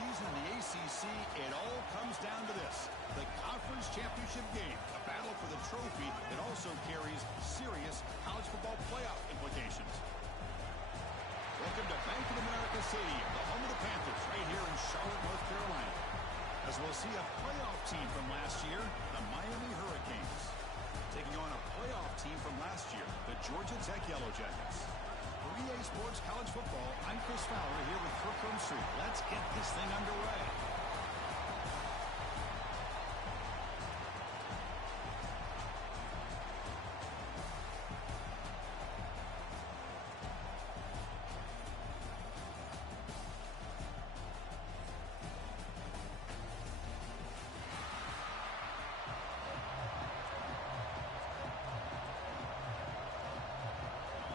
season in the ACC, it all comes down to this. The conference championship game, a battle for the trophy that also carries serious college football playoff implications. Welcome to Bank of America Stadium, the home of the Panthers, right here in Charlotte, North Carolina. As we'll see a playoff team from last year, the Miami Hurricanes, taking on a playoff team from last year, the Georgia Tech Yellow Jackets. For EA Sports College Football, I'm Chris Fowler here with Kirk Herbstreit. Let's get this thing underway.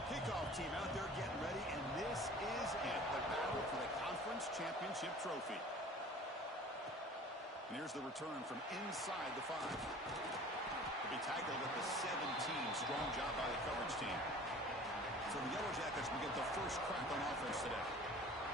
Kickoff team out there getting ready, and this is it, the battle for the conference championship trophy. And here's the return from inside the 5. To be tackled at the 17. Strong job by the coverage team. So the Yellow Jackets will get the first crack on offense today.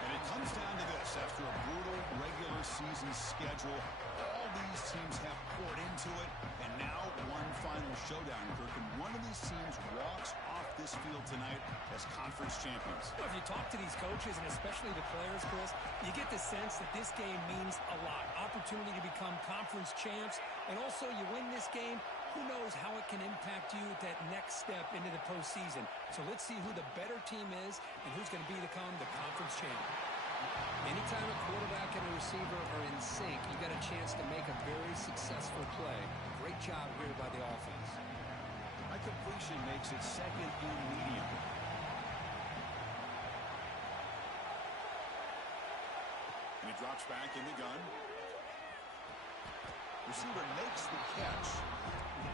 And it comes down to this. After a brutal regular season schedule, all these teams have poured into it, and now one final showdown, Kirk. And one of these teams walks off this field tonight as conference champions. Well, if you talk to these coaches, and especially the players, Chris, you get the sense that this game means a lot. Opportunity to become conference champs, and also you win this game, who knows how it can impact you at that next step into the postseason. So let's see who the better team is and who's going to become the conference champ. Anytime a quarterback and a receiver are in sync, you got a chance to make a very successful play. Great job here by the offense. My completion makes it second and medium. And he drops back in the gun. Receiver makes the catch.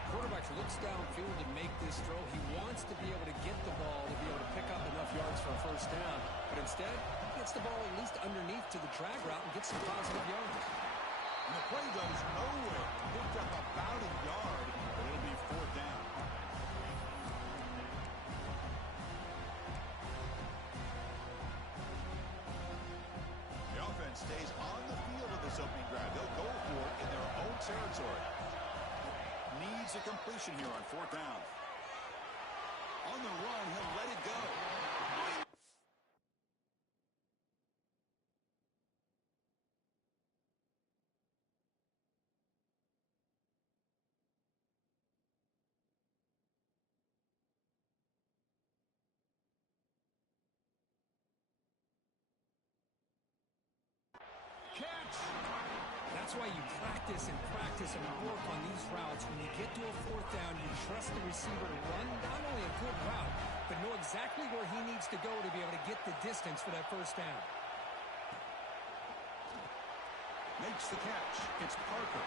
Quarterback looks downfield to make this throw. He wants to be able to get the ball to be able to pick up enough yards for a first down. But instead, he gets the ball at least underneath to the drag route and gets some positive yards. And the play goes nowhere. Picked up about a yard, but it'll be 4th down. The offense stays on the field of this opening drive. They'll go for it in their own territory. Needs a completion here on 4th down. On the run, he'll let it go. That's why you practice and work on these routes. When you get to a 4th down, you trust the receiver to run not only a good route, but know exactly where he needs to go to be able to get the distance for that first down. Makes the catch. It's Parker.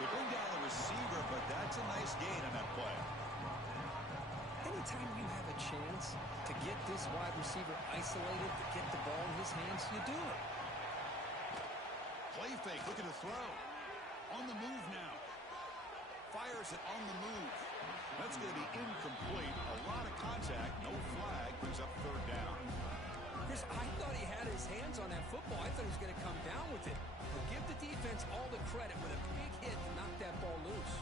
They bring down the receiver, but that's a nice gain on that play. Anytime you have a chance to get this wide receiver isolated, to get the ball in his hands, you do it. Play fake, looking to throw. On the move now. Fires it on the move. That's going to be incomplete. A lot of contact, no flag, brings up 3rd down. Chris, I thought he had his hands on that football. I thought he was going to come down with it. But give the defense all the credit with a big hit to knock that ball loose.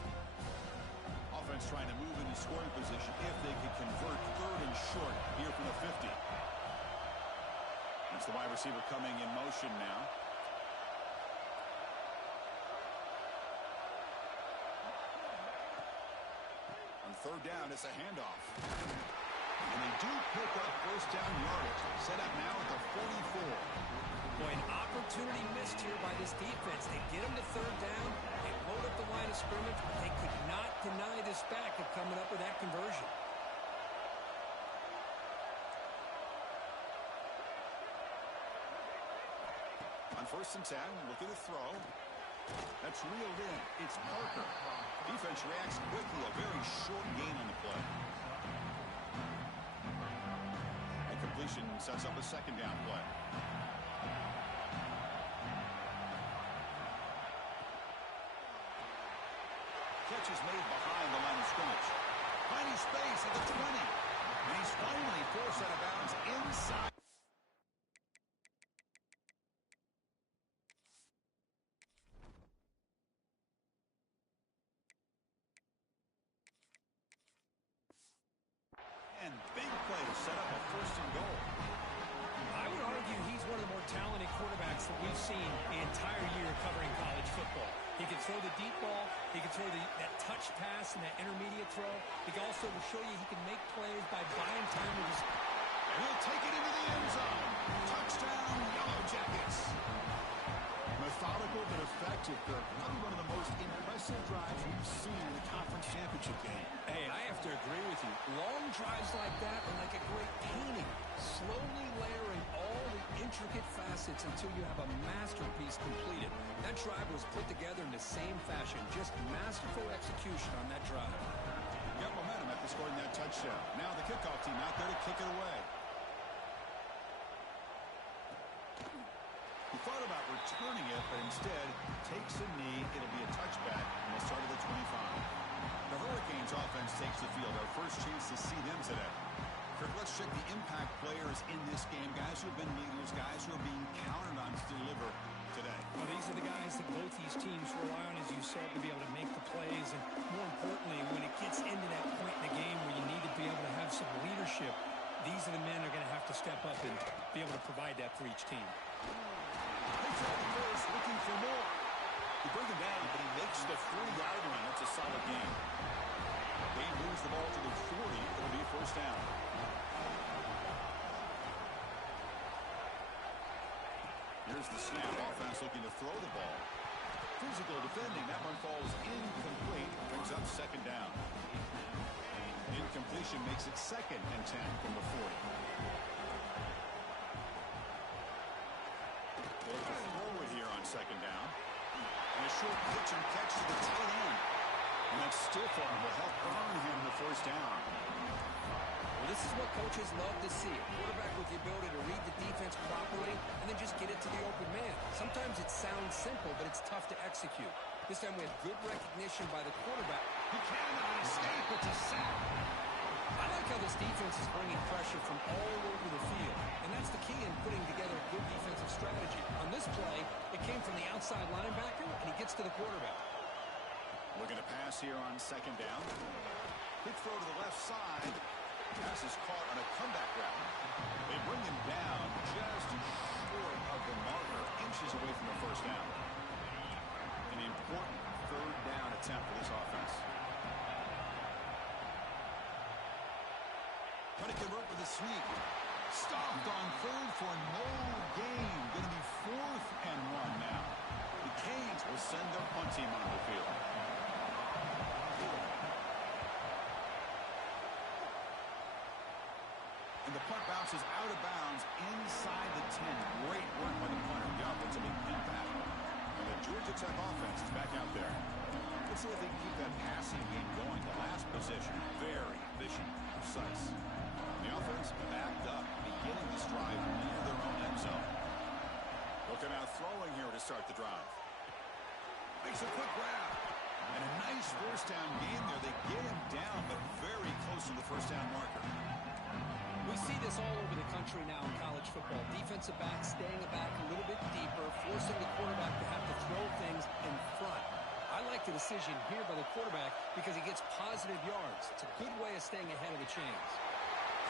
Offense trying to move into scoring position if they could convert 3rd and short here from the 50. That's the wide receiver coming in motion now. On 3rd down, it's a handoff. And they do pick up 1st down yardage. Set up now at the 44. Boy, an opportunity missed here by this defense. They get them to 3rd down. They load up the line of scrimmage. They could not deny this back of coming up with that conversion. On 1st and 10, looking to throw. That's reeled in. It's Parker. Defense reacts quickly. A very short gain on the play. And completion sets up a 2nd down play. Catch is made behind the line of scrimmage. Finding space at the 20. And he's finally forced out of bounds inside. He can throw the deep ball. He can throw that touch pass and that intermediate throw. He can also show you he can make plays by buying time with his... And he'll take it into the end zone. Touchdown, Yellow Jackets. Methodical but effective, Kirk. Probably one of the most impressive drives we've seen in the conference championship game. Hey, I have to agree with you. Long drives like that are like a great painting. Slowly layering all the intricate facets until you have a masterpiece completed. That drive was put together in the same fashion. Just masterful execution on that drive. Got momentum after scoring that touchdown. Now the kickoff team out there to kick it away. He thought about returning it, but instead takes a knee. It'll be a touchback, and they'll start at the 25. The Hurricanes offense takes the field. Our first chance to see them today. Kirk, let's check the impact players in this game. Guys who have been leaders, guys who are being counted on to deliver today. Well, these are the guys that both these teams rely on, as you said, to be able to make the plays. And more importantly, when it gets into that point in the game where you need to be able to have some leadership, these are the men that are going to have to step up and be able to provide that for each team. First, looking for more. He brings him down, but he makes the 40-yard line. That's a solid gain. They moves the ball to the 40. It'll be a first down. Here's the snap. Offense looking to throw the ball. Physical defending. That one falls incomplete. Brings up second down. Incompletion makes it 2nd and 10 from the 40. Forward here on second down. And a short pitch and catch to the tight end. And that stiff arm will help earn him the first down. Well, this is what coaches love to see. A quarterback with the ability to read the defense properly and then just get it to the open man. Sometimes it sounds simple, but it's tough to execute. This time we have good recognition by the quarterback. He cannot escape. It's a sack. I like how this defense is bringing pressure from all over the field, and that's the key in putting together a good defensive strategy. On this play, it came from the outside linebacker, and he gets to the quarterback. Looking to pass here on second down. Quick throw to the left side. Pass is caught on a comeback route. They bring him down just short of the marker, inches away from the first down. An important third down attempt for this offense. Trying to convert with a sweep. Stopped on third for no gain. Going to be 4th and 1 now. The Canes will send their punt team onto the field. And the punt bounces out of bounds inside the 10. Great work by the punter. The offensive impact. And the Georgia Tech offense is back out there. Let's see if they can keep that passing game going. The last possession, very efficient, precise. The offense backed up, beginning this drive near their own end zone. Looking out throwing here to start the drive. Makes a quick grab. And a nice first down gain there. They get him down, but very close to the first down marker. We see this all over the country now in college football. Defensive backs staying back a little bit deeper, forcing the quarterback to have to throw things in front. I like the decision here by the quarterback because he gets positive yards. It's a good way of staying ahead of the chains.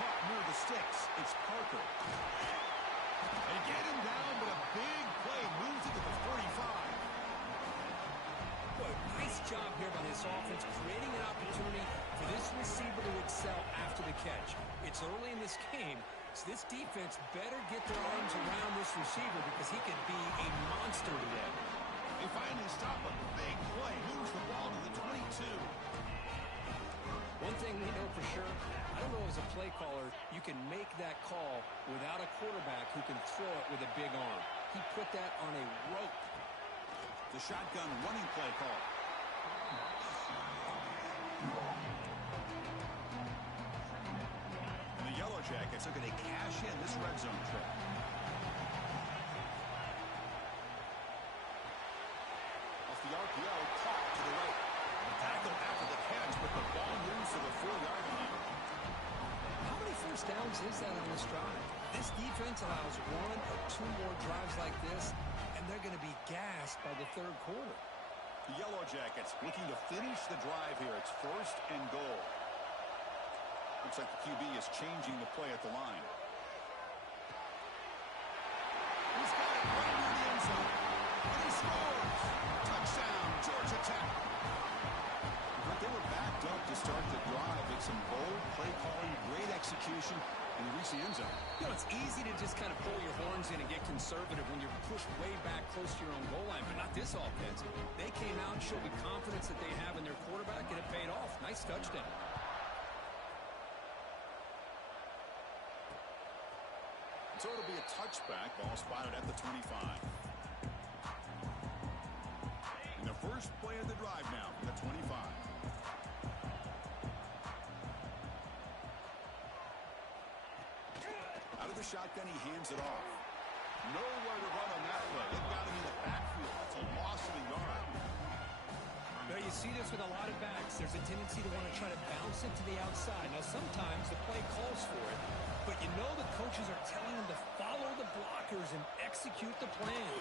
Caught near the sticks. It's Parker. They get him down, but a big play moves it to the 45. Boy, nice job here by this offense, creating an opportunity for this receiver to excel after the catch. It's early in this game, so this defense better get their arms around this receiver because he could be a monster today. They finally stop a big play. Moves the ball to the 22. One thing we know for sure, I don't know as a play caller, you can make that call without a quarterback who can throw it with a big arm. He put that on a rope. The shotgun running play call. And the Yellow Jackets are going to cash in this red zone trip. Off the RPO, caught to the right. Tackle after the catch, but the ball moves to the 4-yard line. How many first downs is that on this drive? This defense allows 1 or 2 more drives like this, and they're going to be gassed by the third quarter. The Yellow Jackets looking to finish the drive here. It's 1st and goal. Looks like the QB is changing the play at the line. He's got it right near the end zone. And he scores. Touchdown, it's easy to just kind of pull your horns in and get conservative when you're pushed way back close to your own goal line, but not this offense. They came out and showed the confidence that they have in their quarterback, and it paid off. Nice touchdown. So it'll be a touchback. Ball spotted at the 25. And the first play of the drive now from the 25. Out of the shotgun, he hands it off. Nowhere to run on that play. It got him in the backfield. It's a loss of a yard. Now, you see this with a lot of backs. There's a tendency to want to try to bounce it to the outside. Now, sometimes the play calls for it, but you know the coaches are telling them to follow the blockers and execute the plan.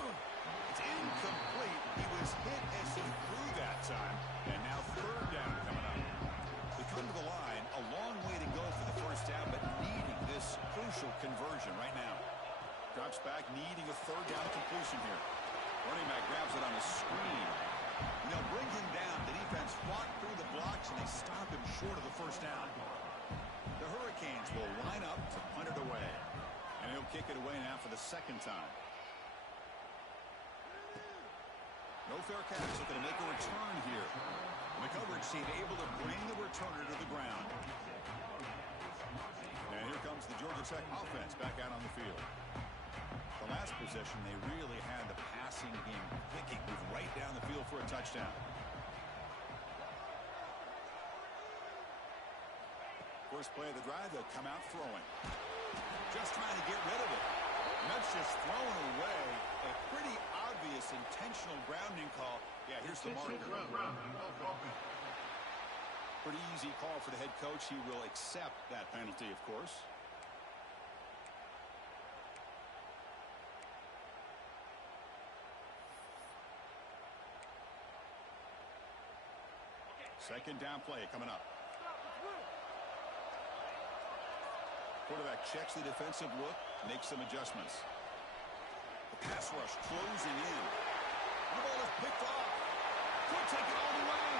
It's incomplete. He was hit as he threw that time. And now third down coming up. They come to the line. A long way to go for the first down, but needing this crucial conversion right now. Drops back, needing a third down completion here. Running back grabs it on a screen. And they'll bring him down. The defense fought through the blocks, and they stop him short of the first down. The Hurricanes will line up to punt it away. And he'll kick it away now for the second time. No fair catch. Looking to make a return here. And the coverage team able to bring the returner to the ground. And here comes the Georgia Tech offense back out on the field. The last possession, they really had the passing game clicking. Move right down the field for a touchdown. First play of the drive, they'll come out throwing. Just trying to get rid of it. And that's just thrown away. A pretty obvious intentional grounding call. Yeah, here's the marker. Pretty easy call for the head coach. He will accept that penalty, of course. Second down play coming up. Quarterback checks the defensive look, makes some adjustments. The pass rush closing in. The ball is picked off. Could take it all the way.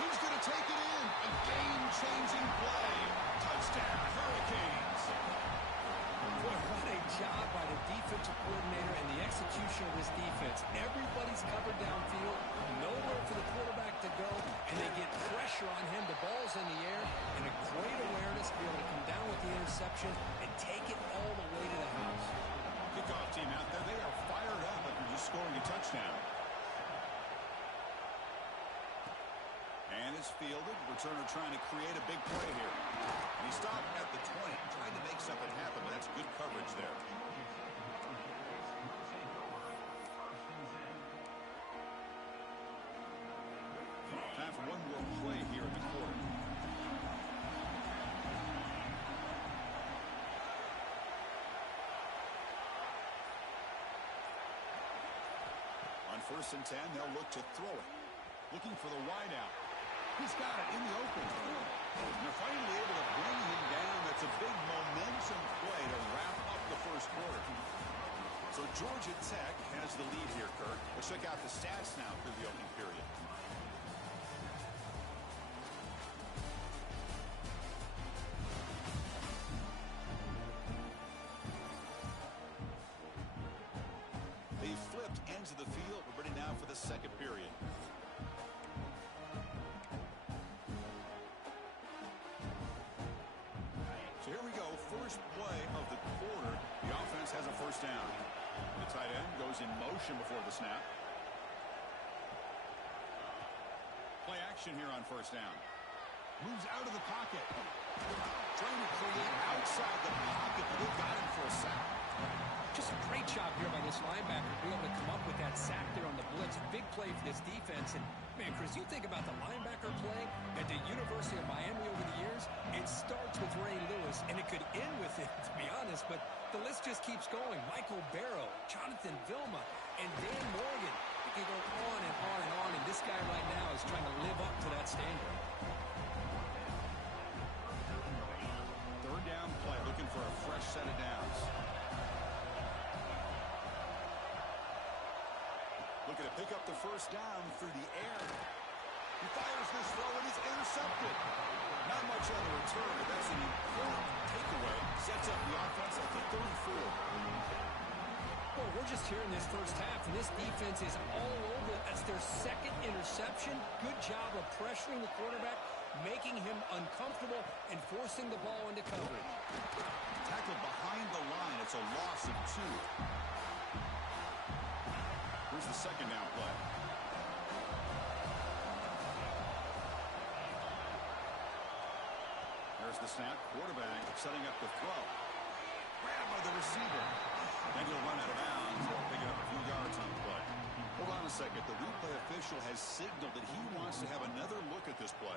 Who's going to take it in? A game-changing play. Touchdown, Hurricanes. Boy, what a job by the defensive coordinator and the execution of this defense. Everybody's covered downfield, nowhere for the quarterback to go, and they get pressure on him. The ball's in the air, and a great awareness to be able to come down with the interception and take it all the way to the house. Kickoff team out there. They are fired up after just scoring a touchdown. And it's fielded. Returner trying to create a big play here. And he stopped at the 20, trying to make something happen, but that's good coverage there. Time for one more play here in the quarter. On 1st and 10, they'll look to throw it. Looking for the wideout. He's got it in the open. And they're finally able to bring him down. That's a big momentum play to wrap up the first quarter. So Georgia Tech has the lead here, Kirk. Let's check out the stats now through the opening period. They flipped ends of the field. We're ready now for the second period. So here we go, first play of the quarter. The offense has a first down. The tight end goes in motion before the snap. Play action here on first down. Moves out of the pocket. Trying to create outside the pocket, but they got him for a sack. Just a great job here by this linebacker to be able to come up with that sack there on the blitz. A big play for this defense. And, man, Chris, you think about the linebacker play at the University of Miami over the years, it starts with Ray Lewis, and it could end with it, to be honest, but the list just keeps going. Michael Barrow, Jonathan Vilma, and Dan Morgan. It can go on and on and on, and this guy right now is trying to live up to that standard. Third down play, looking for a fresh set of downs. Looking to pick up the first down through the air. He fires this throw and it's intercepted. Not much much on the return, but that's an important takeaway. Sets up the offense at the 34. Well, we're just here in this first half, and this defense is all over it. That's their second interception. Good job of pressuring the quarterback, making him uncomfortable, and forcing the ball into coverage. Tackled behind the line. It's a loss of 2. Here's the second down play. There's the snap. Quarterback setting up the throw. Grabbed by the receiver. Then he'll run out of bounds, picking up a few yards on the play. Hold on a second. The replay official has signaled that he wants to have another look at this play.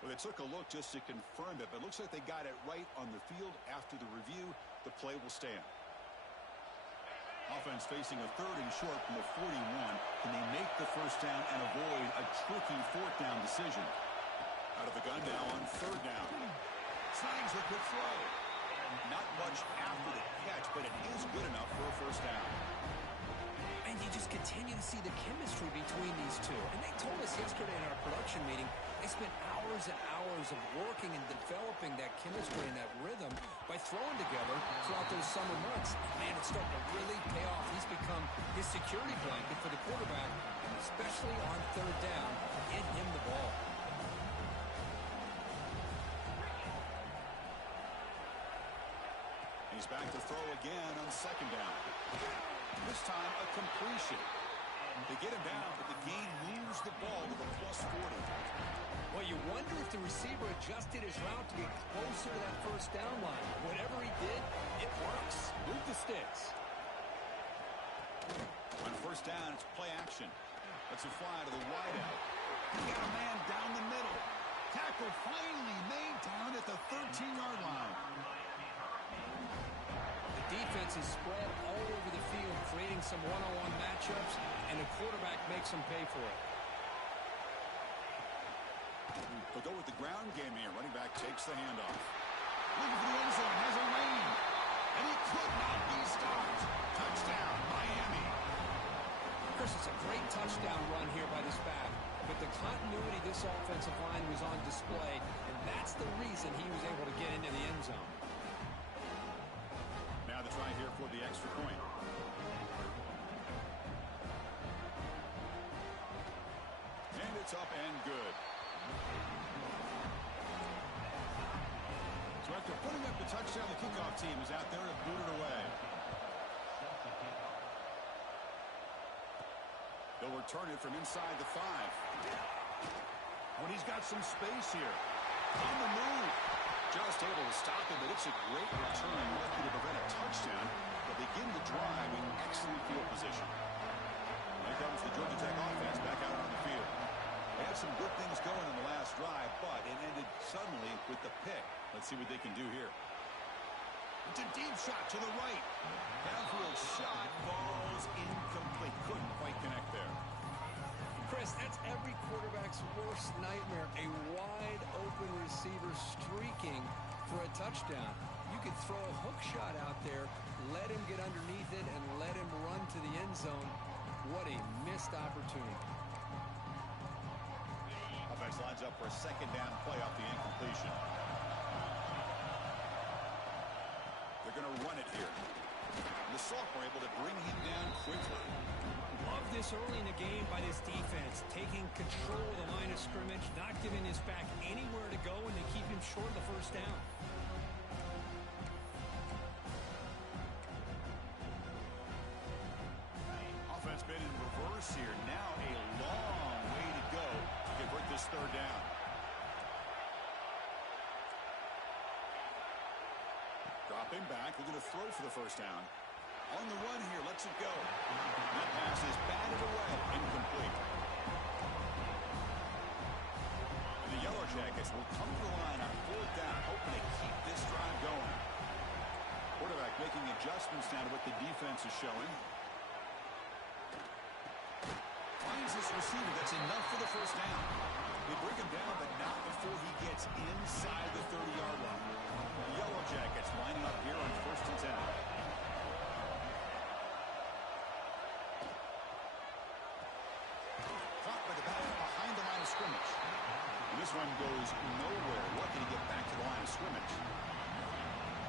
Well, they took a look just to confirm it, but it looks like they got it right on the field. After the review, the play will stand. Offense facing a 3rd and short from the 41. Can they make the first down and avoid a tricky 4th down decision? Out of the gun now on 3rd down. Snags the good throw. Not much after the catch, but it is good enough for a first down. And you just continue to see the chemistry between these two. And they told us yesterday in our production meeting, they spent hours and hours of working and developing that chemistry and that rhythm by throwing together throughout those summer months. Man, it's starting to really pay off. He's become his security blanket for the quarterback, and especially on 3rd down, get him the ball. He's back to throw again on 2nd down. This time a completion. They get him down, but the gain moves the ball to the +40. Well, you wonder if the receiver adjusted his route to get closer to that first down line. Whatever he did, it works. Move the sticks. On 1st down, it's play action. Let's it fly to the wideout. He got a man down the middle. Tackle finally made down at the 13-yard line. Defense is spread all over the field, creating some one-on-one matchups, and the quarterback makes them pay for it. They'll go with the ground game here. Running back takes the handoff. Looking for the end zone, has a lane, and he could not be stopped. Touchdown, Miami. Chris, it's a great touchdown run here by this back, but the continuity this offensive line was on display, and that's the reason he was able to get into the end zone. Now the try here for the extra point. And it's up and good. So after putting up the touchdown, the kickoff team is out there to boot it away. They'll return it from inside the 5. When he's got some space here. On the move. Just able to stop him, but it's a great return, lucky to prevent a touchdown. They'll begin the drive in excellent field position. Here comes the Georgia Tech offense back out on the field. They had some good things going in the last drive, but it ended suddenly with the pick. Let's see what they can do here. It's a deep shot to the right. Downfield shot falls incomplete. Couldn't quite connect there. Chris, that's every quarterback's worst nightmare. A wide-open receiver streaking for a touchdown. You could throw a hook shot out there, let him get underneath it, and let him run to the end zone. What a missed opportunity. Offense lines up for a 2nd down play off the incompletion. They're going to run it here. The sophomore able to bring him down quickly. Love this early in the game by this defense, taking control of the line of scrimmage, not giving his back anywhere to go, and they keep him short of the first down. Offense been in reverse here. Now a long way to go to convert this 3rd down. Dropping back, looking to throw for the first down. On the run here, lets it go. That pass is batted away, incomplete. And the Yellow Jackets will come to the line on 4th down, hoping to keep this drive going. Quarterback making adjustments now to what the defense is showing. Finds this receiver, that's enough for the first down. They bring him down, but not before he gets inside the 30-yard line. This one goes nowhere. Lucky to get back to the line of scrimmage.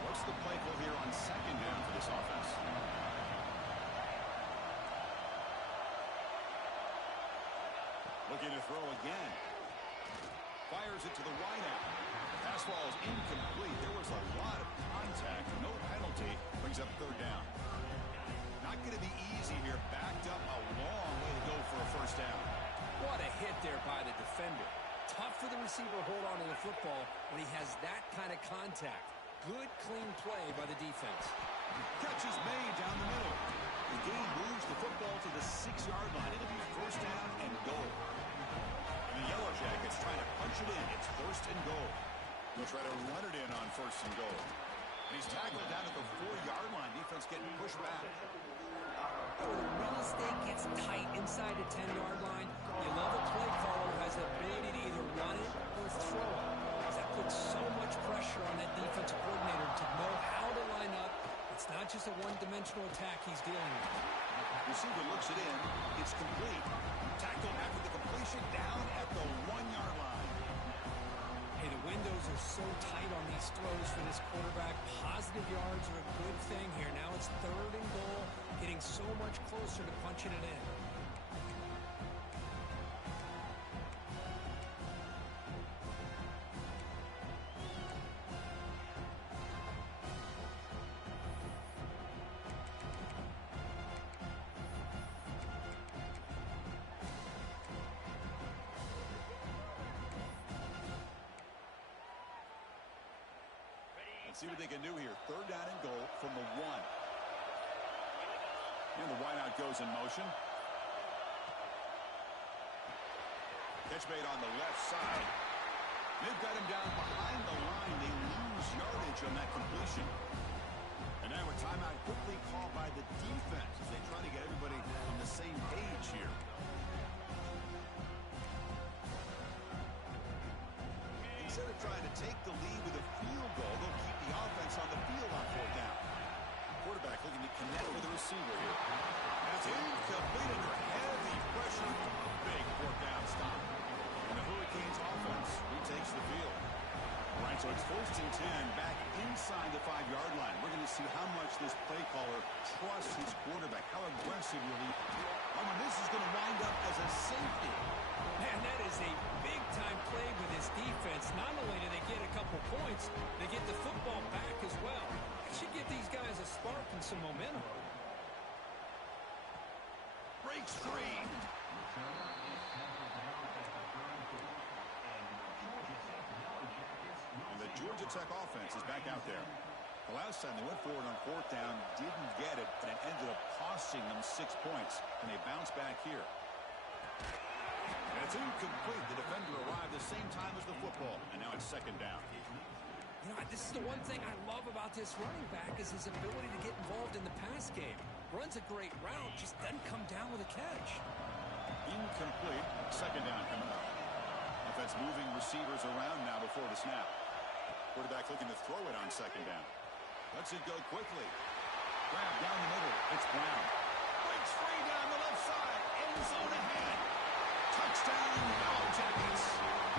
What's the play call here on second down for this offense? Looking to throw again. Fires it to the wideout. Pass ball is incomplete. There was a lot of contact. No penalty. Brings up third down. Not going to be easy here. Backed up a long way to go for a first down. What a hit there by the defender. Tough for the receiver to hold on to the football when he has that kind of contact. Good, clean play by the defense. Catch is made down the middle. The game moves the football to the 6-yard line. It'll be first down and goal. The Yellow Jackets trying to punch it in. It's first and goal. They'll try to run it in on first and goal. And he's tackled down at the 4-yard line. Defense getting pushed back. When the real estate gets tight inside the 10-yard line, you love a play caller who has the ability to either run it or throw it. That puts so much pressure on that defensive coordinator to know how to line up. It's not just a one-dimensional attack he's dealing with. Receiver looks it in. It's complete. Tackled after the completion down at the 1-yard line. Hey, the windows are so tight on these throws for this quarterback. Positive yards are a good thing here. Now it's third and goal, getting so much closer to punching it in. Let's see what they can do here. Third down and goal from the 1. And the wideout goes in motion. Catch made on the left side. They've got him down behind the line. They lose yardage on that completion. And now a timeout quickly called by the defense as they try to get everybody on the same page here. Instead of trying to take the lead with a field goal, they'll keep the offense on the field on fourth down. Quarterback looking to connect with the receiver here. That's incomplete under heavy pressure. Big fourth down stop. And the Hurricanes offense retakes the field. All right, so it's first and 10 back inside the 5-yard line. We're going to see how much this play caller trusts his quarterback. How aggressive will he? This is going to wind up as a safety. Man, that is a big-time play with this defense. Not only do they get a couple points, they get the football back as well. It should give these guys a spark and some momentum. Breaks free. And the Georgia Tech offense is back out there. The last time they went forward on fourth down, didn't get it, but it ended up costing them 6 points. And they bounce back here. And it's incomplete. The defender arrived the same time as the football. And now it's second down. You know, this is the one thing I love about this running back is his ability to get involved in the pass game. Runs a great route, just doesn't come down with a catch. Incomplete. Second down coming up. Offense moving receivers around now before the snap. Quarterback looking to throw it on second down. Lets it go quickly. Grab down the middle. It's Brown. Breaks free down the left side. End zone ahead. Touchdown, Yellow Jackets.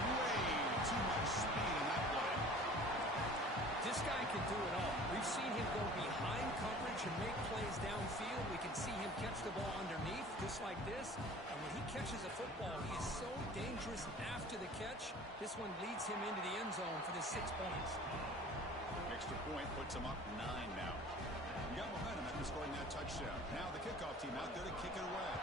Way too much speed in that play. This guy can do it all. We've seen him go behind coverage and make plays downfield. We can see him catch the ball underneath, just like this. And when he catches a football, he is so dangerous after the catch. This one leads him into the end zone for the 6 points. Extra point puts him up 9 now. We got momentum after scoring that touchdown. Now the kickoff team out there to kick it away.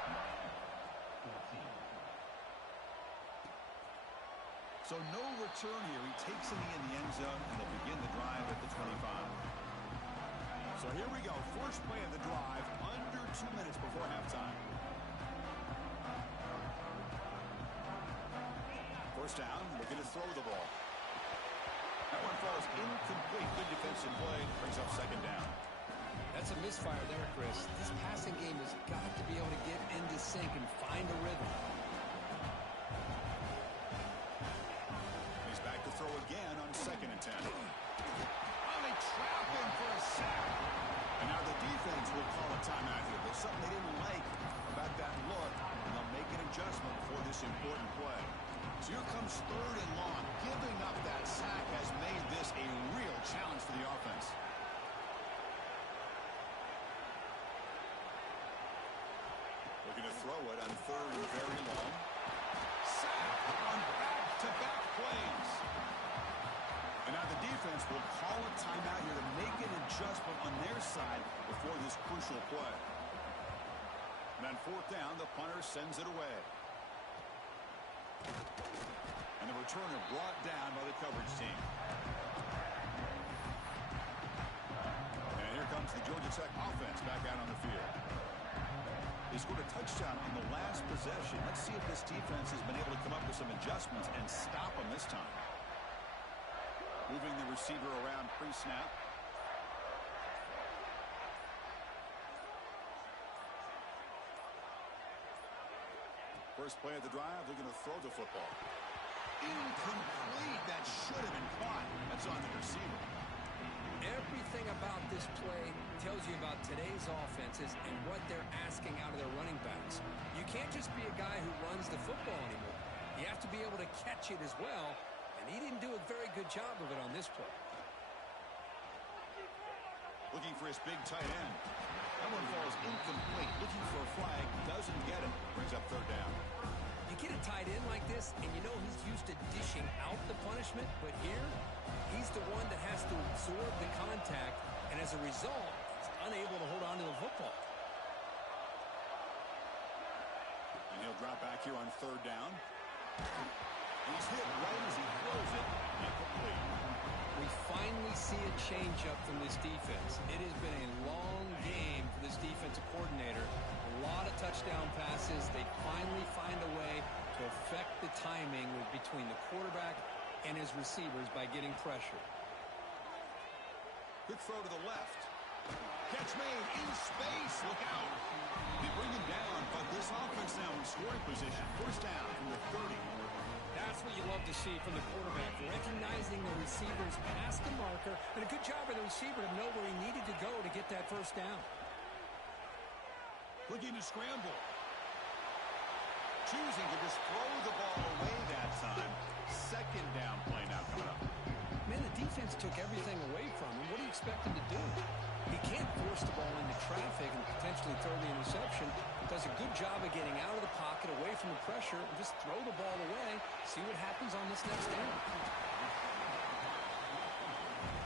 So no return here. He takes it in the end zone, and they'll begin the drive at the 25. So here we go. First play of the drive, under 2 minutes before halftime. First down, looking to throw the ball. That one falls incomplete. Good defensive play. Brings up second down. That's a misfire there, Chris. This passing game has got to be able to get into sync and find a rhythm. He's back to throw again on second and 10. Oh, they trap him for a sack. And now the defense will call a timeout here. There's something they didn't like about that look, and they'll make an adjustment for this important play. So here comes 3rd and long. Giving up that sack has made this a real challenge for the offense. Looking to throw it on 3rd and very long. Sack on back-to-back plays. And now the defense will call a timeout here to make an adjustment on their side before this crucial play. And on 4th down, the punter sends it away. And the returner brought down by the coverage team. And here comes the Georgia Tech offense back out on the field. They scored a touchdown on the last possession. Let's see if this defense has been able to come up with some adjustments and stop them this time. Moving the receiver around pre-snap. First play of the drive, they're going to throw the football. Incomplete. That should have been caught. That's on the receiver. Everything about this play tells you about today's offenses and what they're asking out of their running backs. You can't just be a guy who runs the football anymore. You have to be able to catch it as well, and he didn't do a very good job of it on this play. Looking for his big tight end. That one falls incomplete. Looking for a flag. Doesn't get it. Brings up 3rd down. You get a tight end like this, and you know he's used to dishing out the punishment, but here, he's the one that has to absorb the contact, and as a result, he's unable to hold on to the football. And he'll drop back here on 3rd down. And he's hit right as he throws it. Incomplete. We finally see a change-up from this defense. It has been a long game for this defensive coordinator. A lot of touchdown passes. They finally find a way to affect the timing between the quarterback and his receivers by getting pressure. Quick throw to the left. Catch made in space. Look out. They bring him down, but this offense now in scoring position. First down from the 30. That's what you love to see from the quarterback, recognizing the receivers past the marker, and a good job by the receiver to know where he needed to go to get that first down. Looking to scramble. Choosing to just throw the ball away that time. 2nd down play now coming up. Man, the defense took everything away from him. What do you expect him to do? He can't force the ball into traffic and potentially throw the interception. Does a good job of getting out of the pocket, away from the pressure, and just throw the ball away. See what happens on this next down.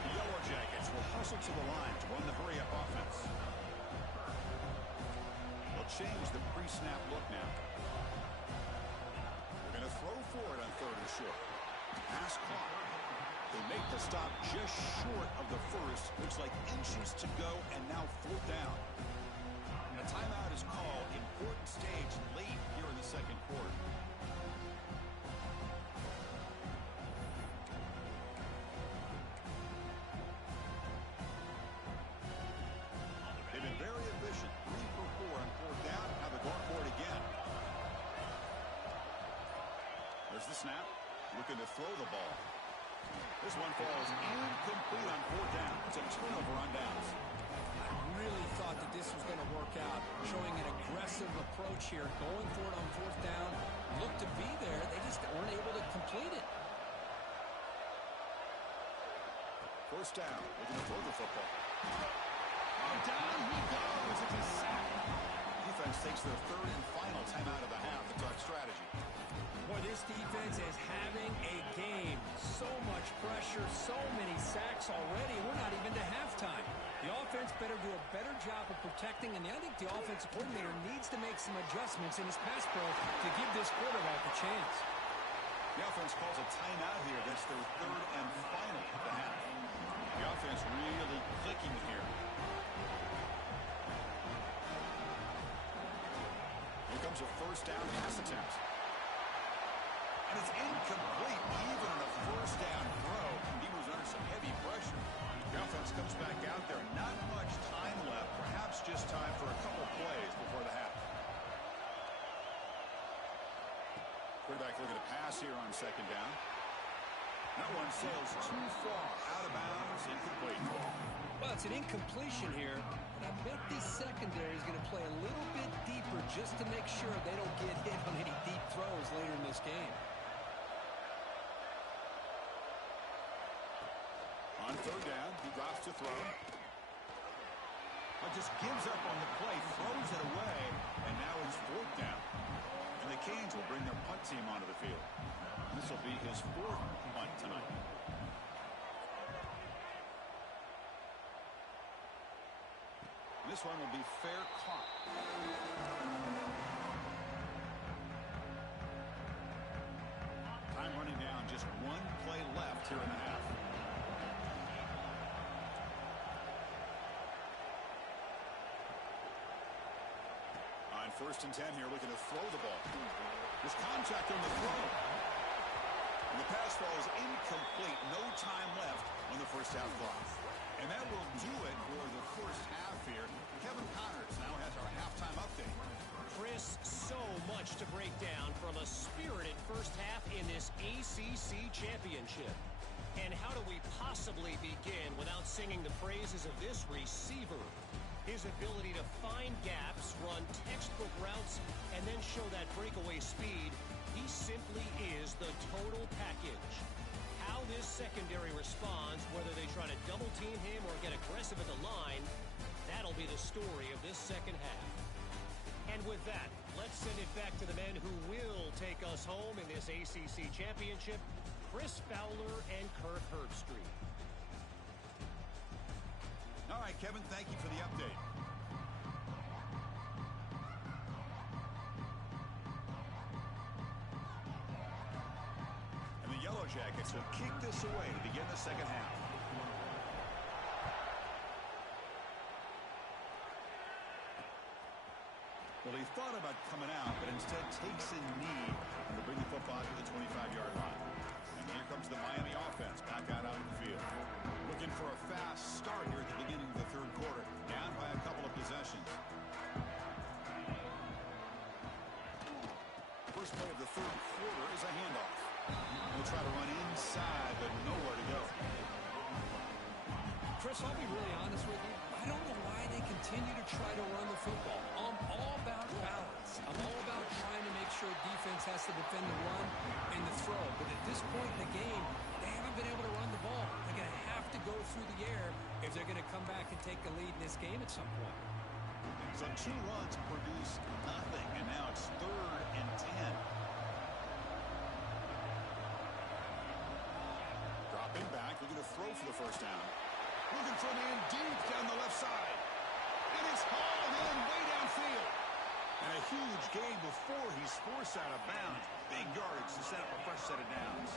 The Yellow Jackets will hustle to the line to run the hurry-up offense. They'll change the pre-snap look now. They're going to throw for it on 3rd and short. Pass clock. They make the stop just short of the first. Looks like inches to go, and now 4th down. A timeout is called. Important stage late here in the 2nd quarter. They've been very efficient. 3 for 4 on 4th down. Now they're going for it again. There's the snap. Looking to throw the ball. This one falls incomplete on 4th down. It's a turnover on downs. I really thought that this was going to work out, showing an aggressive approach here, going for it on 4th down. Looked to be there. They just weren't able to complete it. First down. Looking to throw the football. Oh, down he goes. It's a sack. Defense takes their 3rd and final timeout of the half. The dark strategy. Boy, this defense is having a game. So much pressure, so many sacks already. We're not even to halftime. The offense better do a better job of protecting, and I think the offensive coordinator needs to make some adjustments in his pass pro to give this quarterback a chance. The offense calls a timeout here against their 3rd and final of the half. The offense really clicking here. Here comes a first down pass attempt. And it's incomplete, even on a first down throw. He was under some heavy pressure. The offense comes back out there. Not much time left. Perhaps just time for a couple plays before the half. Quarterback looking to pass here on 2nd down. That one sails too far. Out of bounds, incomplete. Well, it's an incompletion here, but I bet the secondary is going to play a little bit deeper just to make sure they don't get hit on any deep throws later in this game. third down. He drops to throw. But just gives up on the play, throws it away, and now it's fourth down. And the Canes will bring their punt team onto the field. This will be his fourth punt tonight. This one will be fair caught. Time running down, just one play left here in the half. On 1st and 10 here, looking to throw the ball. There's contact on the throw. And the pass ball is incomplete. No time left on the first half clock. And that will do it for the first half here. Kevin Connors now has our halftime update. Chris, so much to break down from a spirited first half in this ACC championship. And how do we possibly begin without singing the praises of this receiver? His ability to find gaps, run textbook routes, and then show that breakaway speed, he simply is the total package. How this secondary responds, whether they try to double team him or get aggressive at the line, that'll be the story of this second half. And with that, let's send it back to the men who will take us home in this ACC championship, Chris Fowler and Kirk Herbstreit. All right, Kevin, thank you for the update. And the Yellow Jackets will kick this away to begin the second half. Well, he thought about coming out, but instead takes a knee to bring the football to the 25-yard line. And here comes the Miami offense back out onto the field. Looking for a fast start here at the beginning of the third quarter. Down by a couple of possessions. First play of the third quarter is a handoff. We'll try to run inside, but nowhere to go. Chris, I'll be really honest with you. I don't know why they continue to try to run the football. I'm all about balance. I'm all about trying to make sure defense has to defend the run and the throw. But at this point in the game, they haven't been able to run the ball. They're going to have to go through the air if they're going to come back and take the lead in this game at some point. So 2 runs produce nothing, and now it's 3rd and 10. Dropping back, looking to throw for the first down. Looking for a man deep down the left side. And it's hauled in way downfield. And a huge gain before he's forced out of bounds. Big yardage to set up a fresh set of downs.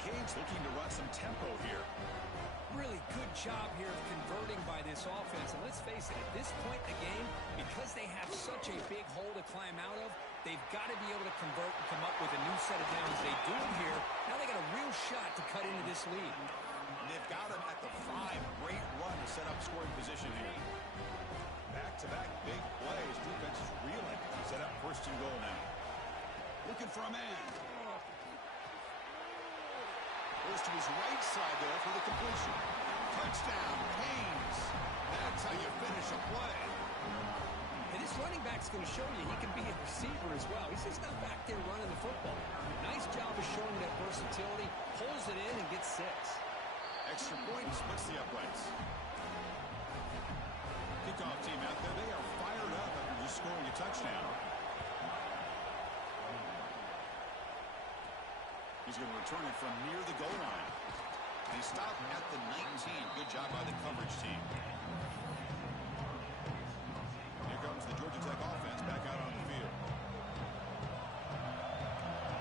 Canes looking to run some tempo here. Really good job here of converting by this offense. And let's face it, at this point in the game, because they have such a big hole to climb out of, they've got to be able to convert and come up with a new set of downs. They do it here. Now they got a real shot to cut into this lead. They've got him at the 5. Great run to set up scoring position here. Back-to-back big plays. Defense is reeling. Set up 1st and goal now. Looking for a man. Goes to his right side there for the completion. Touchdown, Canes. That's how you finish a play. And this running back's going to show you he can be a receiver as well. He's just not back there running the football. Nice job of showing that versatility. Pulls it in and gets 6. Extra point splits the uprights. Kickoff team out there. They are fired up after just scoring a touchdown. He's going to return it from near the goal line. And he stopped at the 19. Good job by the coverage team. Here comes the Georgia Tech offense back out on the field.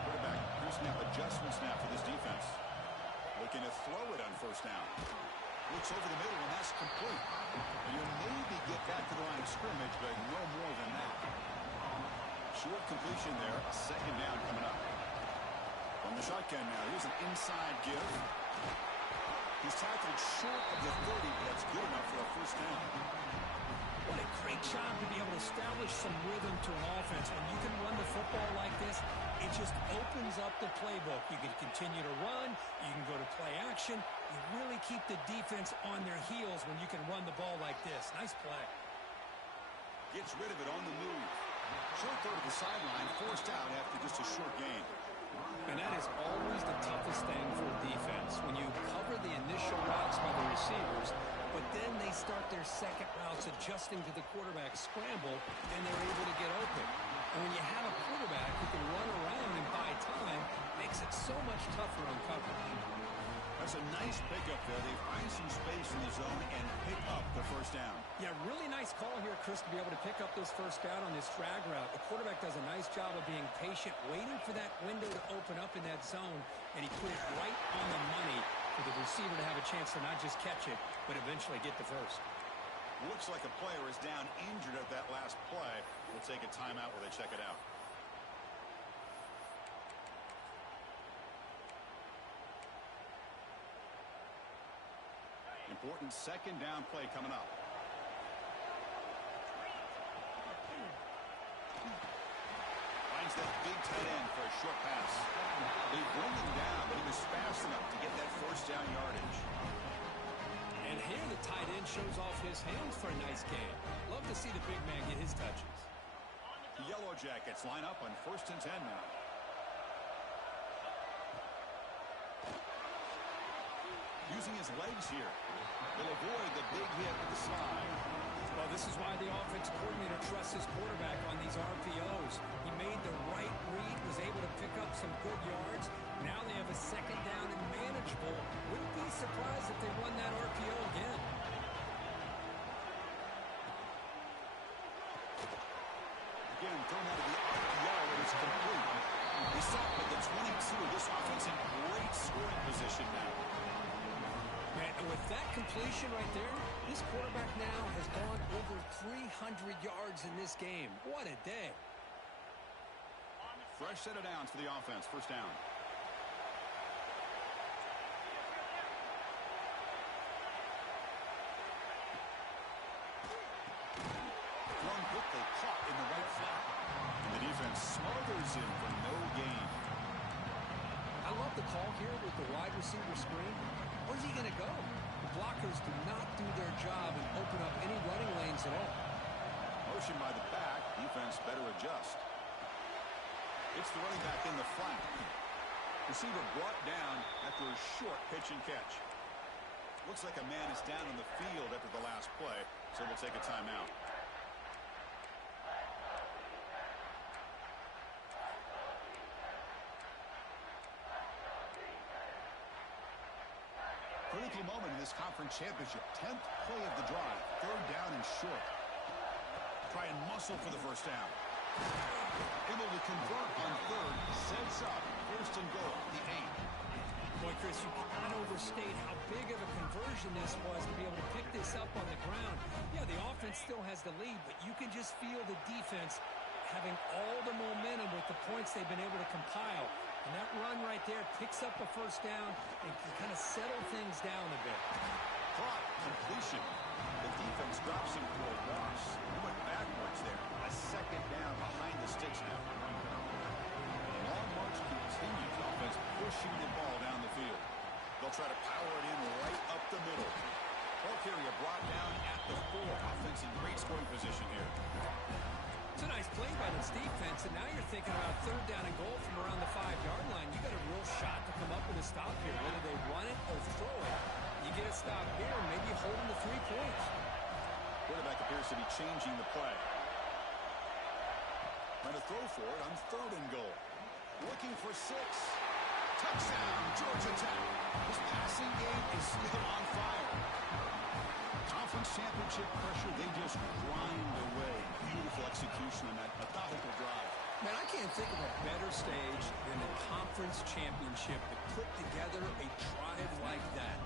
Quarterback, here's snap, adjustment snap for this defense. Looking to throw it on 1st down. Looks over the middle, and that's complete. And you'll maybe get back to the line of scrimmage, but no more than that. Short completion there. A 2nd down coming up. From the shotgun now. Here's an inside give. He's tackled short of the 30, but that's good enough for a 1st down. What a great job to be able to establish some rhythm to an offense. When you can run the football like this, it just opens up the playbook. You can continue to run. You can go to play action. You really keep the defense on their heels when you can run the ball like this. Nice play. Gets rid of it on the move. Short throw to the sideline, forced out after just a short gain. And that is always the toughest thing for a defense. When you cover the initial routes by the start their second routes adjusting to the quarterback scramble, and they're able to get open. And when you have a quarterback who can run around and buy time, it makes it so much tougher on coverage. That's a nice pickup there. They find some space in the zone and pick up the first down. Yeah, really nice call here, Chris, to be able to pick up this first down on this drag route. The quarterback does a nice job of being patient, waiting for that window to open up in that zone, and he put it right on the money for the receiver to have a chance to not just catch it, but eventually get the first. Looks like a player is down injured at that last play. We'll take a timeout while they check it out. Important second down play coming up. Finds that big tight end for a short pass. They bring him down, but he was fast enough to get that first down yardage. And here the tight end shows off his hands for a nice game. Love to see the big man get his touches. The Yellow Jackets line up on 1st and 10 now. Using his legs here. They'll avoid the big hit with the slide. Well, this is why the offense coordinator trusts his quarterback on these RPOs. He made the right read, was able to pick up some good yards. Now they have a second down and manageable. Wouldn't be surprised if they run that RPO again. Again, thrown out of the RPO, and it's complete. He's set with the 22. This offense in great scoring position now. Man, and with that completion right there, this quarterback now has gone over 300 yards in this game. What a day. Fresh set of downs for the offense. First down. Thrown quickly, caught in the right flat. And the defense smothers him for no gain. I love the call here with the wide receiver screen. Where's he going to go? The blockers do not do their job and open up any running lanes at all. Motion by the back. Defense better adjust. It's the running back in the flat. Receiver brought down after a short pitch and catch. Looks like a man is down on the field after the last play, so we'll take a timeout. Critical moment in this conference championship. 10th play of the drive. Third down and short. Try and muscle for the first down. Able to convert on third. Sets up. First and goal. The 8. Boy, Chris, you cannot overstate how big of a conversion this was to be able to pick this up on the ground. Yeah, the offense still has the lead, but you can just feel the defense having all the momentum with the points they've been able to compile. And that run right there picks up a first down and can kind of settle things down a bit. Caught. Completion. The defense drops him for a loss. He went backwards there. A second down behind the sticks now. Long march continues. Offense pushing the ball down the field. They'll try to power it in right up the middle. Ball carrier brought down at the 4. Offense in great scoring position here. It's a nice play by this defense, and now you're thinking about third down and goal from around the 5-yard line. You got a real shot to come up with a stop here, whether they run it or throw it. You get a stop here, and maybe hold them to 3 points. Quarterback appears to be changing the play. Trying to throw for it on third and goal. Looking for 6. Touchdown, Georgia Tech. His passing game is still on fire. Conference championship pressure, they just grind away. Beautiful execution on that methodical drive. Man, I can't think of a better stage than the conference championship to put together a drive like that.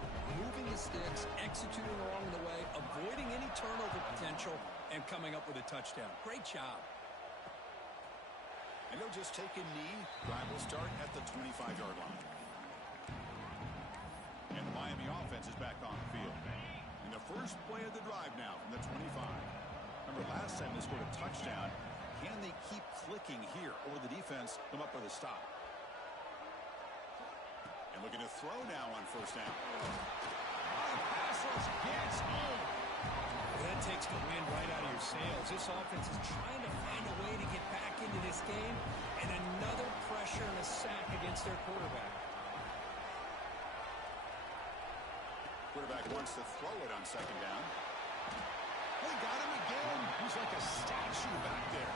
Moving the sticks, executing along the way, avoiding any turnover potential, and coming up with a touchdown. Great job. And they'll just take a knee. Drive will start at the 25-yard line. And the Miami offense is back on the field. And the first play of the drive now from the 25. Remember, last time they scored a touchdown. Can they keep clicking here, or the defense come up with a stop? And looking to throw now on first down. Pass rush gets home. That takes the wind right out of your sails. This offense is trying to find a way to get back into this game, and another pressure and a sack against their quarterback. Quarterback wants to throw it on second down. They got him again. He's like a statue back there.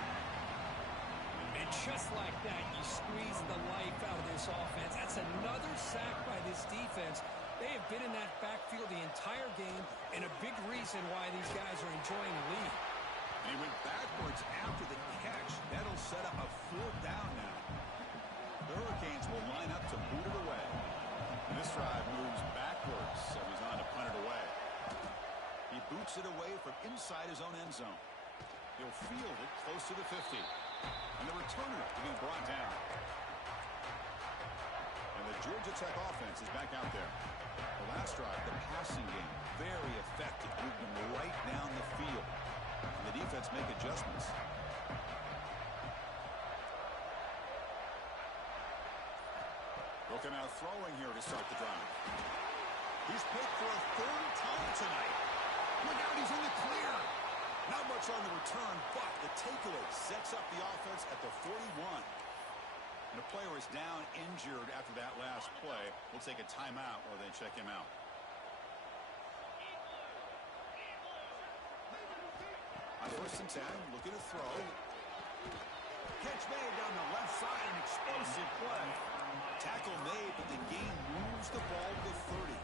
And just like that, you squeeze the life out of this offense. That's another sack by this defense. They have been in that backfield the entire game, and a big reason why these guys are enjoying the lead. And he went backwards after the catch. That'll set up a 4th down now. The Hurricanes will line up to boot it away. And this drive moves backwards, so he's on to punt it away. He boots it away from inside his own end zone. He'll field it close to the 50. And the returner to be brought down. And the Georgia Tech offense is back out there. The last drive, the passing game, very effective, moving them right down the field. And the defense make adjustments. Looking out throwing here to start the drive. He's picked for a 3rd time tonight. Look out, he's in the clear. Not much on the return, but the takeaway sets up the offense at the 41. And the player is down injured after that last play. We'll take a timeout while they check him out. On 1st and 10, looking to throw. Catch made down the left side, an explosive play. Tackle made, but the game moves the ball to 30.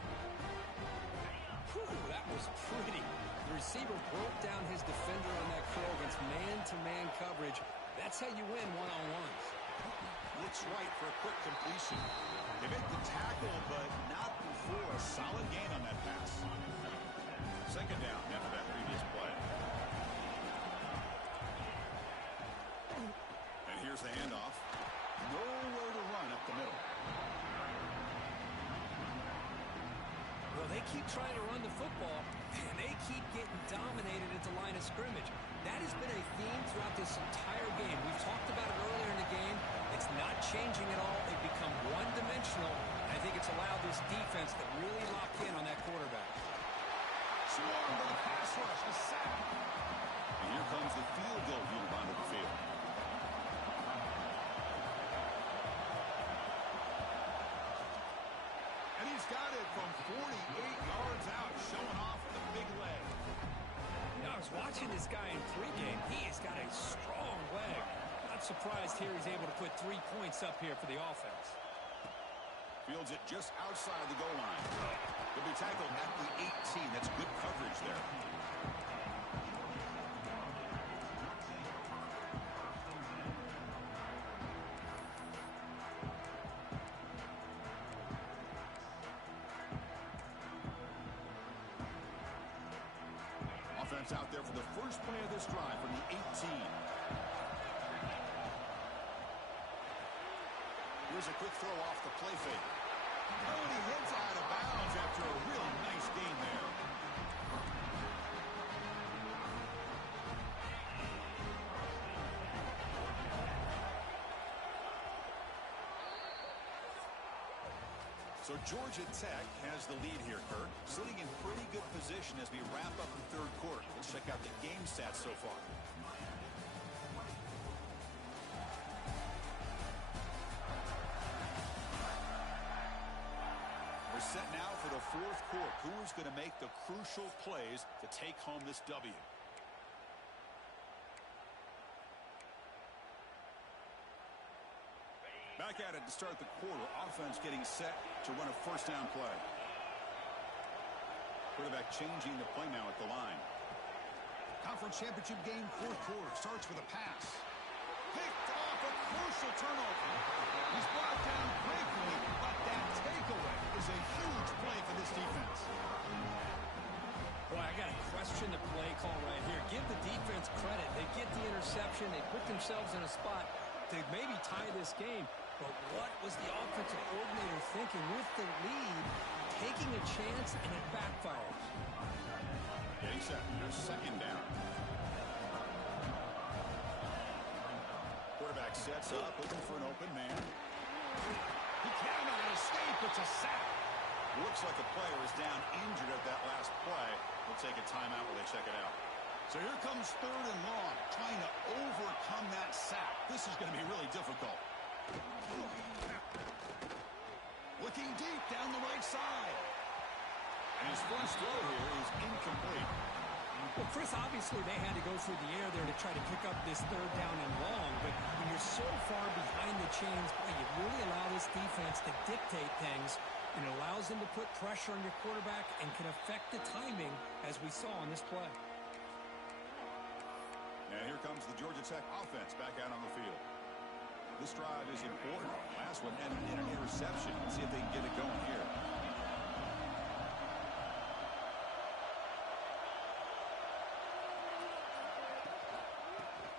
Whew, that was pretty. The receiver broke down his defender on that curl against man-to-man coverage. That's how you win one-on-ones. Looks right for a quick completion. They make the tackle, but not before a solid gain on that pass. 2nd down after that previous play. And here's the handoff. Nowhere to run up the middle. Well, they keep trying to run the football, and they keep getting dominated at the line of scrimmage. That has been a theme throughout this entire game. We've talked about it earlier in the game. It's not changing at all. They've become one-dimensional. I think it's allowed this defense to really lock in on that quarterback. Swarm to the pass rush, the sack. And here comes the field goal unit onto the field. And he's got it from 48 yards out, showing off the big leg. I was watching this guy in pregame. He has got a strong leg. Not surprised here he's able to put 3 points up here for the offense. Fields it just outside the goal line. He'll be tackled at the 18. That's good coverage there. Offense out there for the first play of this drive from the 18. Here's a quick throw off the play fake. Oh, and he heads out of bounds after a really nice gain there. So Georgia Tech has the lead here, Kirk. Sitting in pretty good position as we wrap up the 3rd quarter. Let's check out the game stats so far. We're set now for the 4th quarter. Who is going to make the crucial plays to take home this W? Back at it to start the quarter. Offense getting set to run a 1st down play. Quarterback changing the play now at the line. Conference championship game, 4th quarter. Starts with a pass. Picked off, a crucial turnover. He's brought down quickly, but that takeaway is a huge play for this defense. Boy, I got to question the play call right here. Give the defense credit. They get the interception. They put themselves in a spot to maybe tie this game. But what was the offensive coordinator thinking with the lead, taking a chance, and it backfires? Getting set. Here's 2nd down. Quarterback sets up, looking for an open man. He cannot escape. It's a sack. Looks like the player is down injured at that last play. We'll take a timeout while they check it out. So here comes 3rd and long, trying to overcome that sack. This is going to be really difficult. Looking deep down the right side. And his first throw here is incomplete. Well, Chris, obviously they had to go through the air there to try to pick up this third down and long, but when you're so far behind the chains, boy, you really allow this defense to dictate things, and it allows them to put pressure on your quarterback and can affect the timing, as we saw on this play. And here comes the Georgia Tech offense back out on the field. This drive is important. Last one ended in an interception. Let's see if they can get it going here.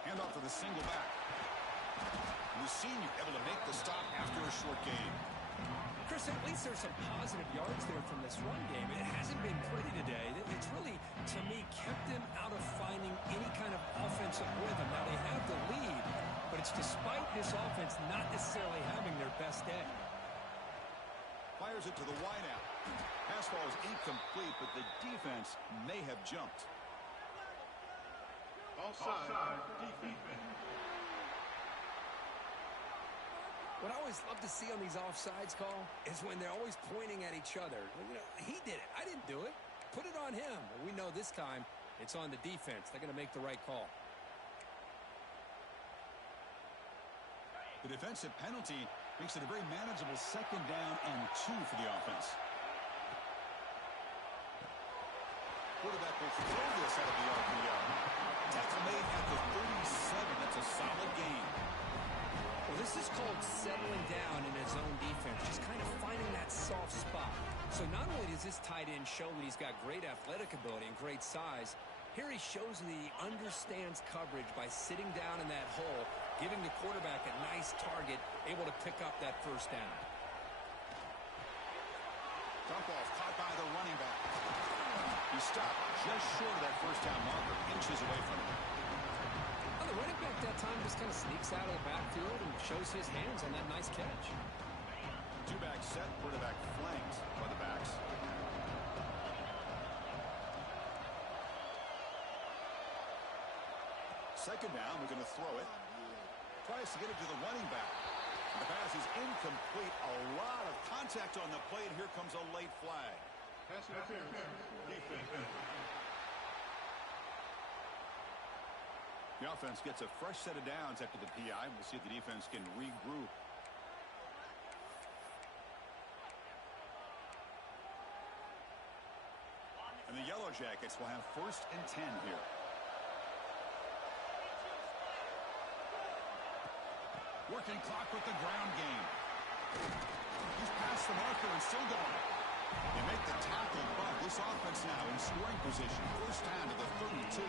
Hand off to the single back. The senior able to make the stop after a short gain. Chris, at least there's some positive yards there from this run game. It hasn't been pretty today. It's really, to me, kept them out of finding any kind of offensive rhythm. Now, they have the lead, but it's despite this offense not necessarily having their best day. Fires it to the wideout. Pass ball is incomplete, but the defense may have jumped. Offside defense. What I always love to see on these offsides, call is when they're always pointing at each other. You know, he did it. I didn't do it. Put it on him. Well, we know this time it's on the defense. They're going to make the right call. The defensive penalty makes it a very manageable 2nd down and 2 for the offense. Quarterback will throw this out of the RPO. Tackle made at the 37. That's a solid gain. Well, this is called settling down in his own defense, just kind of finding that soft spot. So not only does this tight end show that he's got great athletic ability and great size, here he shows that he understands coverage by sitting down in that hole, giving the quarterback a nice target, able to pick up that first down. Dump off caught by the running back. He stopped just short of that first down marker, inches away from him. The running back that time just kind of sneaks out of the backfield and shows his hands on that nice catch. Two-back set, quarterback flanked by the backs. Second down, we're going to throw it. Tries to get it to the running back. The pass is incomplete. A lot of contact on the play, and here comes a late flag. Pass defense. The offense gets a fresh set of downs after the PI. We'll see if the defense can regroup. And the Yellow Jackets will have 1st and 10 here. Working clock with the ground game. He's past the marker and still going. They make the tackle, but this offense now in scoring position. 1st down to the 32.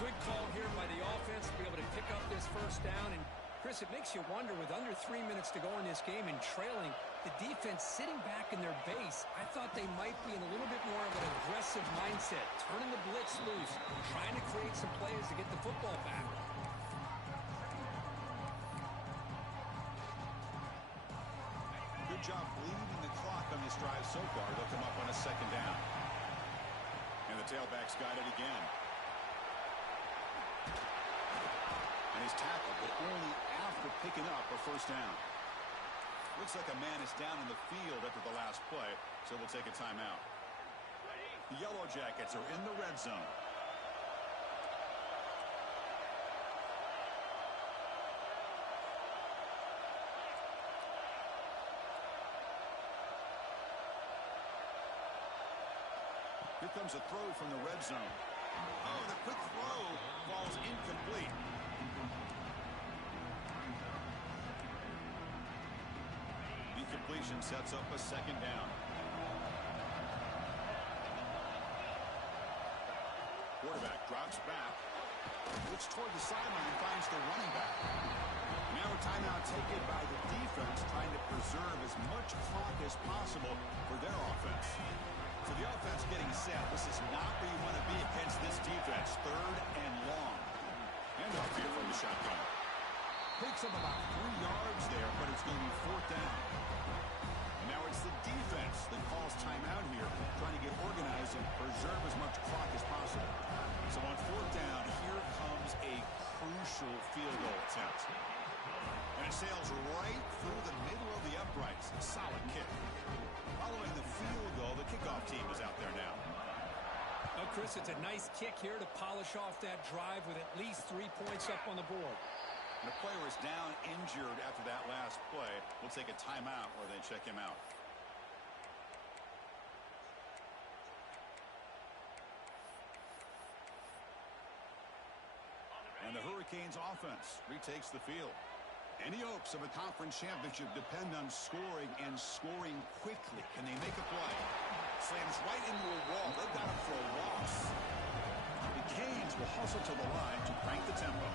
Good call here by the offense to be able to pick up this first down. And, Chris, it makes you wonder, with under 3 minutes to go in this game and trailing, the defense sitting back in their base, I thought they might be in a little bit more of an aggressive mindset, turning the blitz loose, trying to create some plays to get the football back. Good job bleeding the clock on this drive so far. They'll come up on a 2nd down. And the tailback's got it again. And he's tackled, but only after picking up a 1st down. Looks like a man is down in the field after the last play, so they'll take a timeout. The Yellow Jackets are in the red zone. Here comes a throw from the red zone. Oh, the quick throw falls incomplete. Incompletion sets up a 2nd down. Quarterback drops back, looks toward the sideline and finds the running back. Now a timeout taken by the defense, trying to preserve as much clock as possible for their offense. So the offense getting set. This is not where you want to be against this defense. 3rd and long. And up here from the shotgun. Picks up about 3 yards there, but it's going to be 4th down. And now it's the defense that calls timeout here, trying to get organized and preserve as much clock as possible. So on 4th down, here comes a crucial field goal attempt. And it sails right through the middle of the uprights. A solid kick. Following the field goal, the kickoff team is out there now. Now, Chris, it's a nice kick here to polish off that drive with at least 3 points up on the board. And the player is down injured after that last play. We'll take a timeout or they check him out. And the Hurricanes offense retakes the field. Any hopes of a conference championship depend on scoring and scoring quickly. Can they make a play? Slams right into a wall. They've got him for a loss. The Canes will hustle to the line to crank the tempo.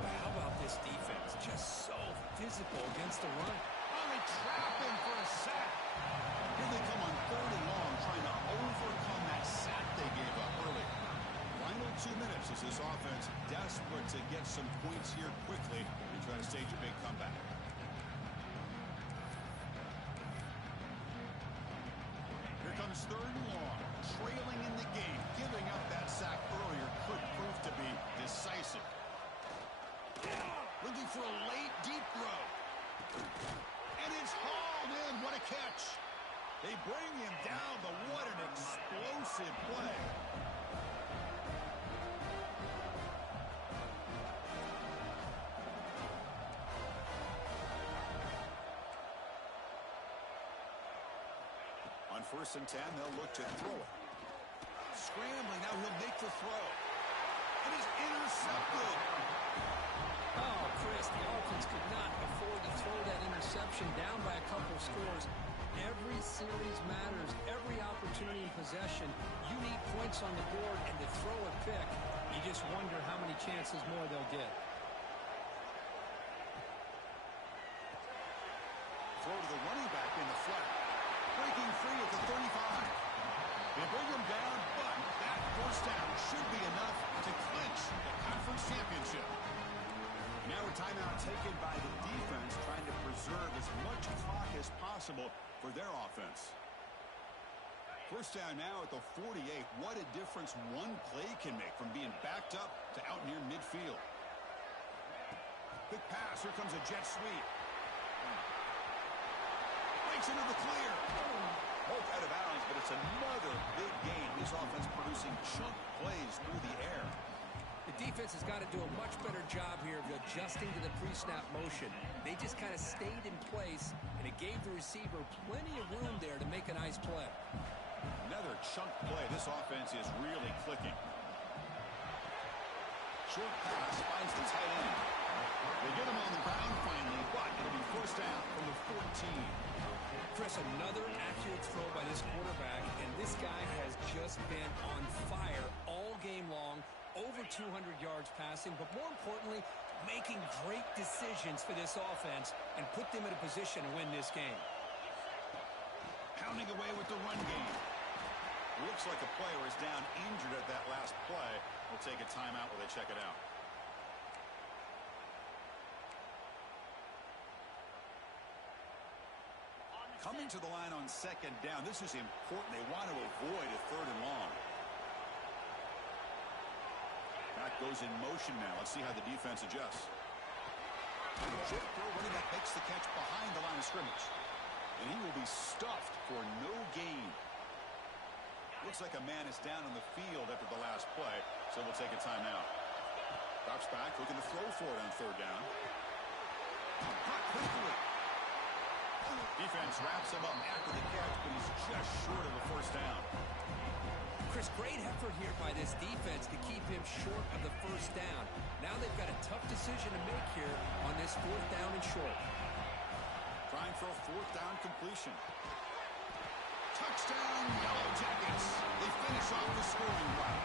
But how about this defense? Just so physical against the run. Oh, they trap him for a sack. Here they come on 3rd and long, trying to overcome that sack they gave up early. Final 2 minutes as this offense desperate to get some points here quickly and try to stage a big comeback. Here comes 3rd and long, trailing in the game. Giving up that sack earlier could prove to be decisive. Looking for a late deep throw. And it's hauled in. What a catch. They bring him down, but what an explosive play. On 1st and 10, they'll look to throw it. Scrambling, now he'll make the throw. It is intercepted. Oh, Chris, the offense could not afford to throw that interception down by a couple of scores. Every series matters. Every opportunity in possession. You need points on the board, and to throw a pick, you just wonder how many chances more they'll get. Throw to the running back in the flat. Breaking free at the 35. They bring him down, but that 1st down should be enough to clinch the conference championship. Now a timeout taken by the defense, trying to preserve as much clock as possible for their offense. 1st down now at the 48. What a difference one play can make from being backed up to out near midfield. Quick pass. Here comes a jet sweep. Breaks into the clear. Both out of bounds, but it's another big game. This offense producing chunk plays through the air. The defense has got to do a much better job here of adjusting to the pre-snap motion. They just kind of stayed in place, and it gave the receiver plenty of room there to make a nice play. Another chunk play. This offense is really clicking. Short pass finds the tight end. They get him on the ground finally, but it'll be 1st down from the 14. Chris, another accurate throw by this quarterback, and this guy has just been on fire all game long. Over 200 yards passing, but more importantly, making great decisions for this offense and put them in a position to win this game. Pounding away with the run game. Looks like a player is down injured at that last play. We'll take a timeout while they check it out. Coming to the line on 2nd down. This is important. They want to avoid a 3rd and long. That goes in motion now. Let's see how the defense adjusts. Short throw, running back makes the catch behind the line of scrimmage. And he will be stuffed for no gain. Looks like a man is down on the field after the last play, so we'll take a timeout. Drops back, looking to throw for it on 3rd down. Caught quickly. Defense wraps him up after the catch, but he's just short of a 1st down. Chris, great effort here by this defense to keep him short of the 1st down. Now they've got a tough decision to make here on this 4th down and short. Trying for a 4th down completion. Touchdown, Yellow Jackets. They finish off the scoring drive.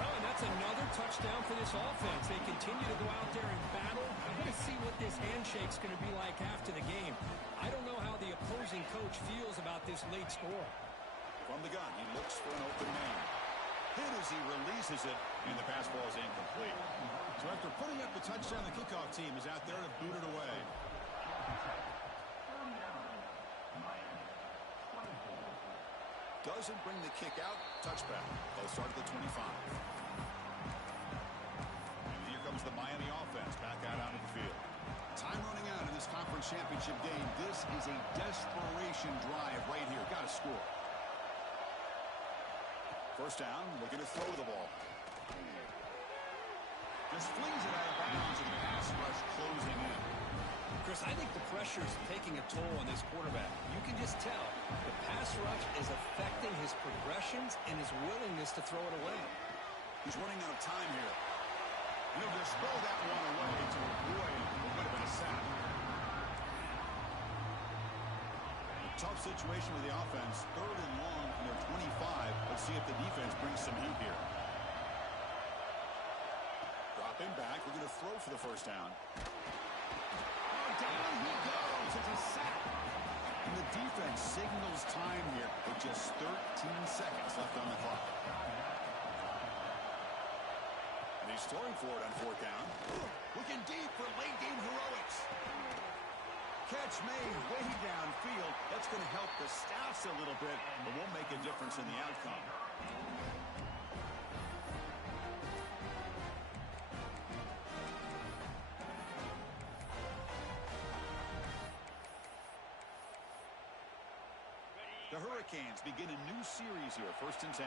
Well, and that's another touchdown for this offense. They continue to go out there and battle. I'm going to see what this handshake's going to be like after the game. I don't know how the opposing coach feels about this late score. From the gun, he looks for an open man. Hit as he releases it, and the pass ball is incomplete. So after putting up the touchdown, the kickoff team is out there to boot it away. Doesn't bring the kick out. Touchback. They'll start at the 25. And here comes the Miami offense back out onto the field. Time running out in this conference championship game. This is a desperation drive right here. Got to score. First down, looking to throw the ball. Just flings it out of bounds, and the pass rush closing in. Chris, I think the pressure is taking a toll on this quarterback. You can just tell the pass rush is affecting his progressions and his willingness to throw it away. He's running out of time here. And he'll just throw that one away to avoid what would have been a sack. Tough situation with the offense. 3rd and long from their 25. Let's see if the defense brings some heat here. Dropping back. We're going to throw for the first down. Oh, down he goes. It's a sack. And the defense signals time here with just 13 seconds left on the clock. And he's throwing for it on 4th down. Looking deep for late game heroics. Catch made way downfield. That's going to help the stats a little bit, but won't make a difference in the outcome. The Hurricanes begin a new series here, 1st and 10.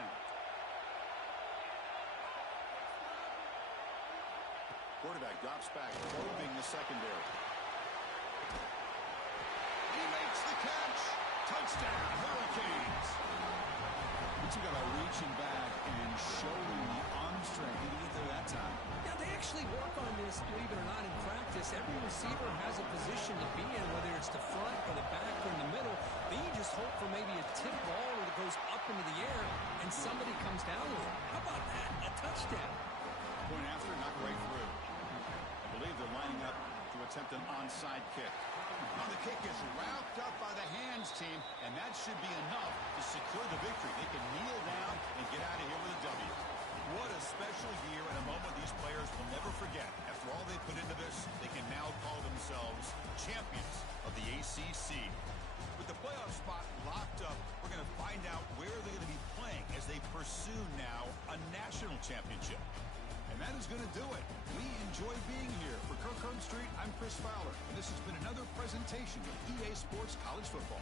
Quarterback drops back, probing the secondary. He makes the catch. Touchdown, Hurricanes. But you got to reaching back and showing the arm strength. He didn't get there that time. Yeah, they actually work on this, believe it or not, in practice. Every receiver has a position to be in, whether it's the front or the back or in the middle. Then you just hope for maybe a tip ball that goes up into the air and somebody comes down with it. How about that? A touchdown. Point after, not right through. I believe they're lining up to attempt an onside kick. Now the kick is wrapped up by the hands team, and that should be enough to secure the victory. They can kneel down and get out of here with a W. What a special year and a moment these players will never forget. After all they put into this, they can now call themselves champions of the ACC. With the playoff spot locked up, we're going to find out where they're going to be playing as they pursue now a national championship. And that is going to do it. We enjoy being here. For Kirk Herbstreit, I'm Chris Fowler, and this has been another presentation of EA Sports College Football.